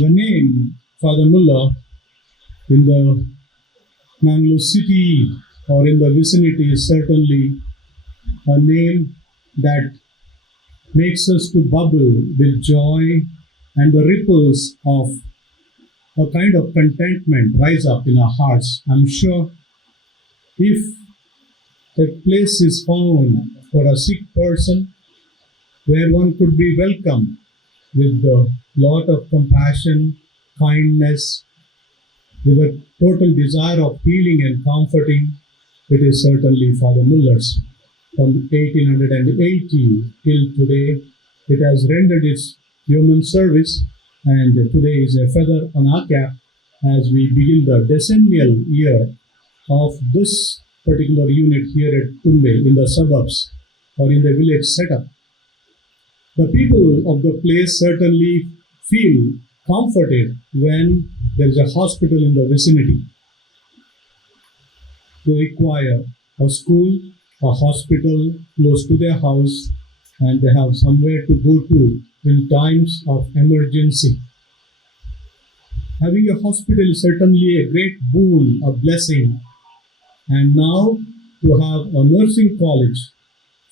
The name Father Muller in the Mangaluru city or in the vicinity is certainly a name that makes us to bubble with joy, and the ripples of a kind of contentment rise up in our hearts. I'm sure if a place is found for a sick person where one could be welcomed with a lot of compassion, kindness, with a total desire of healing and comforting, it is certainly Father Muller's. From 1880 till today, it has rendered its human service, and today is a feather on our cap as we begin the decennial year of this particular unit here at Thumbay in the suburbs or in the village setup. The people of the place certainly feel comforted when there is a hospital in the vicinity. They require a school, a hospital close to their house, and they have somewhere to go to in times of emergency. Having a hospital is certainly a great boon, a blessing. And now to have a nursing college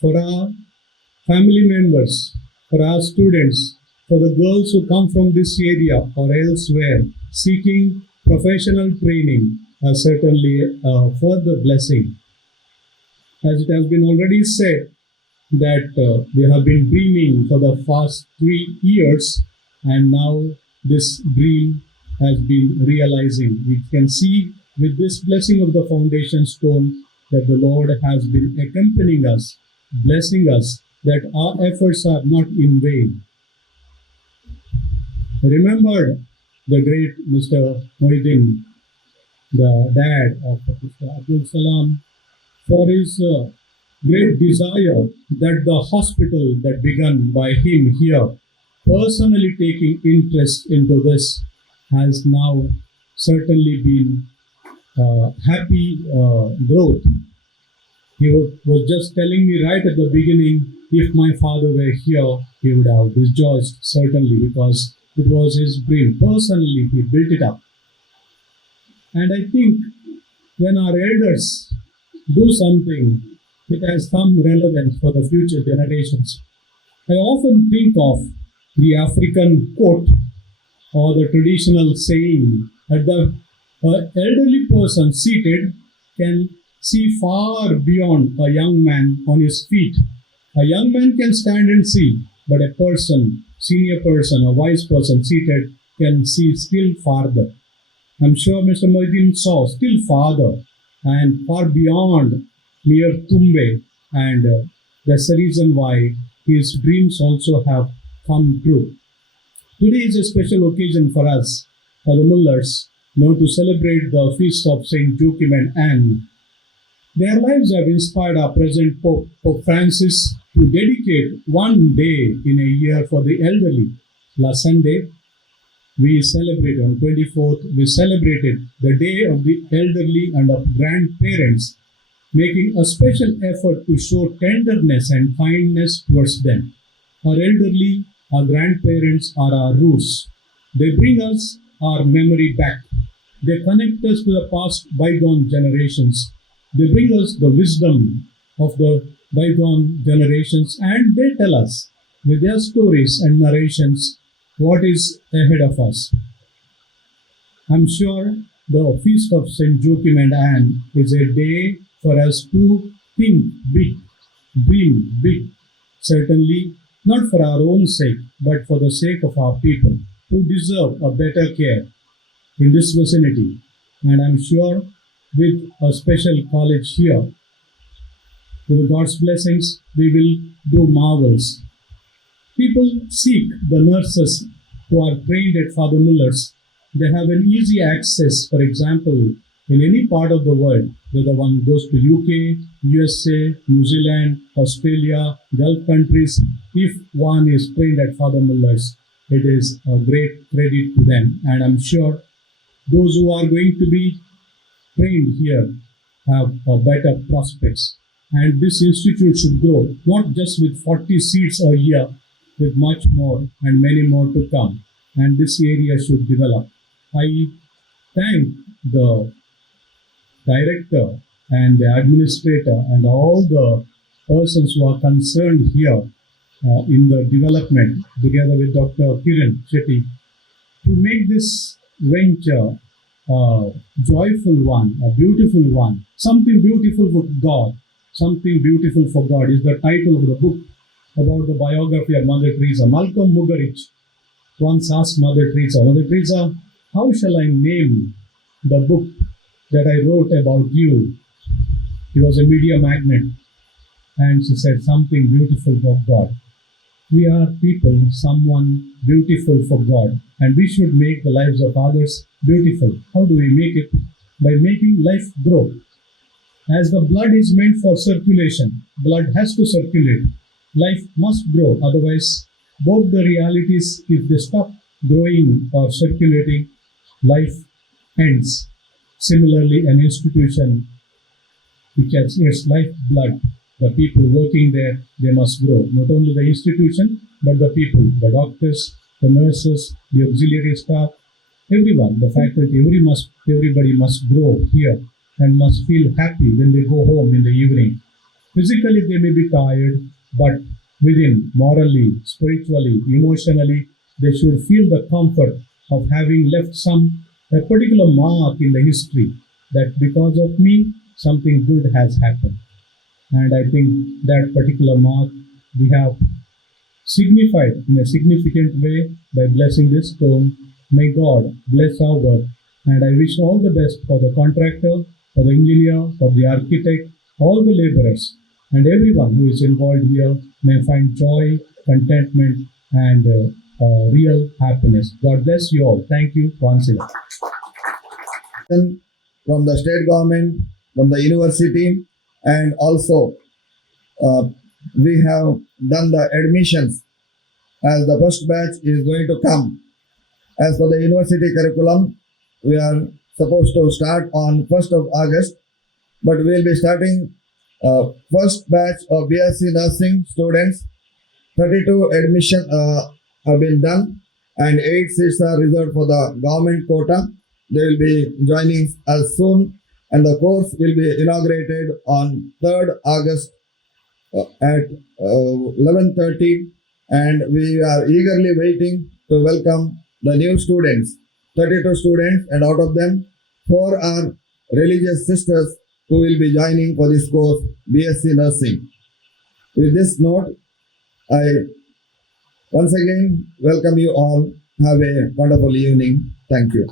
for our family members, for our students, for the girls who come from this area or elsewhere seeking professional training are certainly a further blessing. As it has been already said that we have been dreaming for the past 3 years, and now this dream has been realizing. We can see with this blessing of the foundation stone that the Lord has been accompanying us, blessing us, that our efforts are not in vain. Remember the great Mr. Mohiddin, the dad of Mr. Abdul Salam, for his great desire that the hospital that began by him here, personally taking interest into this, has now certainly been happy growth. He was just telling me right at the beginning, if my father were here, he would have rejoiced, certainly, because it was his dream. Personally, he built it up. And I think when our elders do something, it has some relevance for the future generations. I often think of the African quote or the traditional saying that the elderly person seated can see far beyond a young man on his feet. A young man can stand and see, but a person, senior person, a wise person seated can see still farther. I'm sure Mr. Mohiddin saw still farther and far beyond mere Thumbay, and that's the reason why his dreams also have come true. Today is a special occasion for us, for the Mullers, now to celebrate the feast of Saint Joachim and Anne. Their lives have inspired our present Pope, Pope Francis, to dedicate one day in a year for the elderly. Last Sunday, we celebrated on 24th, we celebrated the Day of the Elderly and of Grandparents, making a special effort to show tenderness and kindness towards them. Our elderly, our grandparents are our roots. They bring us our memory back. They connect us to the past bygone generations. They bring us the wisdom of the bygone generations, and they tell us with their stories and narrations what is ahead of us. I'm sure the feast of St. Joachim and Anne is a day for us to think big, dream big, certainly not for our own sake, but for the sake of our people who deserve a better care in this vicinity. And I'm sure with a special college here, with God's blessings, we will do marvels. People seek the nurses who are trained at Father Muller's. They have an easy access, for example, in any part of the world, whether one goes to UK, USA, New Zealand, Australia, Gulf countries, if one is trained at Father Muller's, it is a great credit to them. And I'm sure those who are going to be trained here have better prospects. And this institute should grow, not just with 40 seats a year, with much more and many more to come. and this area should develop. I thank the director and the administrator and all the persons who are concerned here in the development together with Dr. Kiran Shetty to make this venture a joyful one, a beautiful one, something beautiful for God. Something beautiful for God is the title of the book about the biography of Mother Teresa. Malcolm Muggeridge once asked Mother Teresa, how shall I name the book that I wrote about you? He was a media magnate, and she said, something beautiful for God. We are people, someone beautiful for God, and we should make the lives of others beautiful. How do we make it? By making life grow. As the blood is meant for circulation, blood has to circulate. Life must grow, otherwise, both the realities, if they stop growing or circulating, life ends. Similarly, an institution which has its lifeblood, the people working there, they must grow. Not only the institution, but the people, the doctors, the nurses, the auxiliary staff, everyone, the faculty, everybody must grow here and must feel happy when they go home in the evening. Physically, they may be tired, but within, morally, spiritually, emotionally, they should feel the comfort of having left a particular mark in the history that because of me, something good has happened. And I think that particular mark we have signified in a significant way by blessing this stone. May God bless our work. And I wish all the best for the contractor, for the engineer, for the architect, all the laborers, and everyone who is involved here may find joy, contentment, and real happiness. God bless you all. Thank you once again. From the state government, from the university, and also we have done the admissions as the first batch is going to come. As for the university curriculum, we are supposed to start on 1st of August, but we will be starting first batch of BSc nursing students. 32 admission have been done and 8 seats are reserved for the government quota. They will be joining as soon, and the course will be inaugurated on 3rd August at 11:30, and we are eagerly waiting to welcome the new students, 32 students, and out of them 4 are religious sisters who will be joining for this course, BSc Nursing. With this note, I once again welcome you all. Have a wonderful evening. Thank you.